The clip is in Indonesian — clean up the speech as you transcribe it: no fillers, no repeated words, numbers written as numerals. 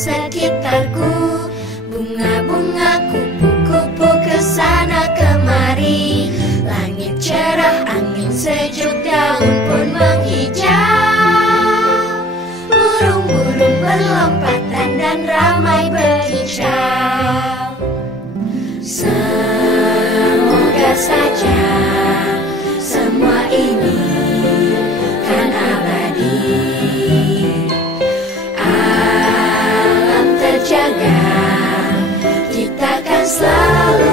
sekitarku. Bunga-bunga, kupu-kupu kesana kemari. Langit cerah, angin sejuk, daun pun menghijau. Burung-burung berlompatan dan ramai berkicau. Semoga saja semua ini kan abadi. Alam terjaga, kita kan selalu